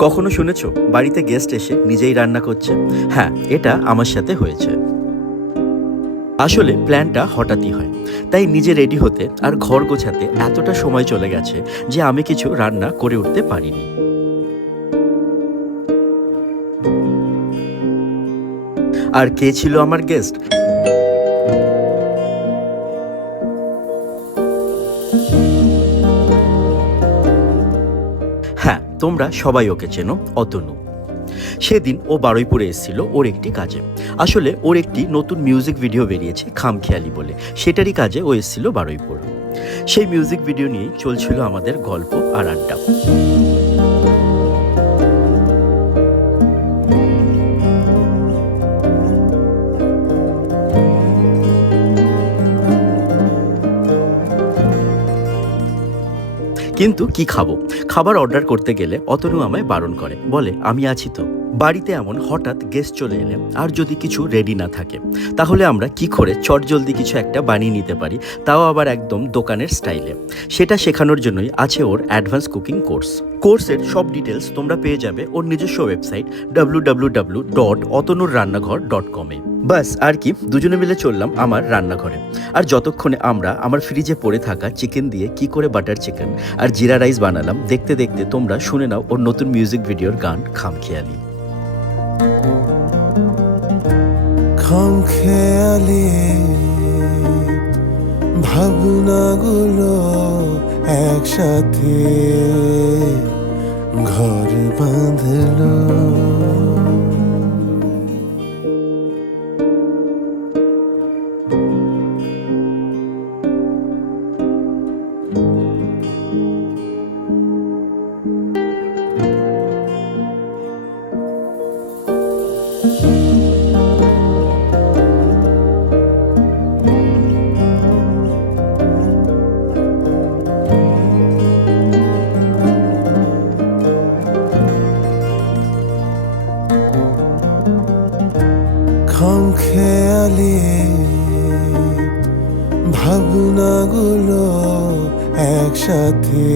কখনো শুনেছ? বাড়িতে গেস্ট এসে নিজেই রান্না করছে। হ্যাঁ এটা আমার সাথে হয়েছে। আসলে প্ল্যানটা হঠাৎই হয়। তাই নিজে রেডি হতে আর ঘর গোছাতে এতটা সময় চলে গেছে যে আমি কিছু রান্না করে উঠতে পারিনি। আর কে ছিল আমার গেস্ট হ্যাঁ তোমরা সবাই ওকে চেনো, অতনু। সেদিন ও বারুইপুরে এসেছিল ওর একটি কাজে। আসলে ওর একটি নতুন মিউজিক ভিডিও বেরিয়েছে খামখেয়ালি বলে। সেটারই কাজে ও এসেছিল বারুইপুর। সেই মিউজিক ভিডিও নিয়েই চলছিল আমাদের গল্প আর আড্ডা। কিন্তু কি খাব? খাবার অর্ডার করতে গেলে অতনু আমায় বারণ করে। বলে, আমি আছি তো। বাড়িতে এমন হঠাৎ গেস্ট চলে এলে আর যদি কিছু রেডি না থাকে, তাহলে আমরা কি করে চটজলদি কিছু একটা বানিয়ে নিতে পারি? তাও আবার একদম দোকানের স্টাইলে সেটা শেখানোর জন্যই আছে ওর অ্যাডভান্স কুকিং কোর্স কোর্সের সব ডিটেলস তোমরা পেয়ে যাবে ওর নিজস্ব website W W W dot অতনুর রান্নাঘর ডট কমে বাস, আর কি, দুজনে মিলে চললাম আমার রান্নাঘরে। আর যতক্ষণে আমরা আমার ফ্রিজে পড়ে থাকা চিকেন দিয়ে কি করে বাটার চিকেন আর জিরা রাইস বানালাম, দেখতে দেখতে তোমরা শুনে নাও ওর নতুন মিউজিক ভিডিওর গান খামখেয়ালি। খাম খেয়ালি ভাবনাগুলো একসাথে ঘর বাঁধলো। খেয়ালি ভাবনাগুলো একসাথে।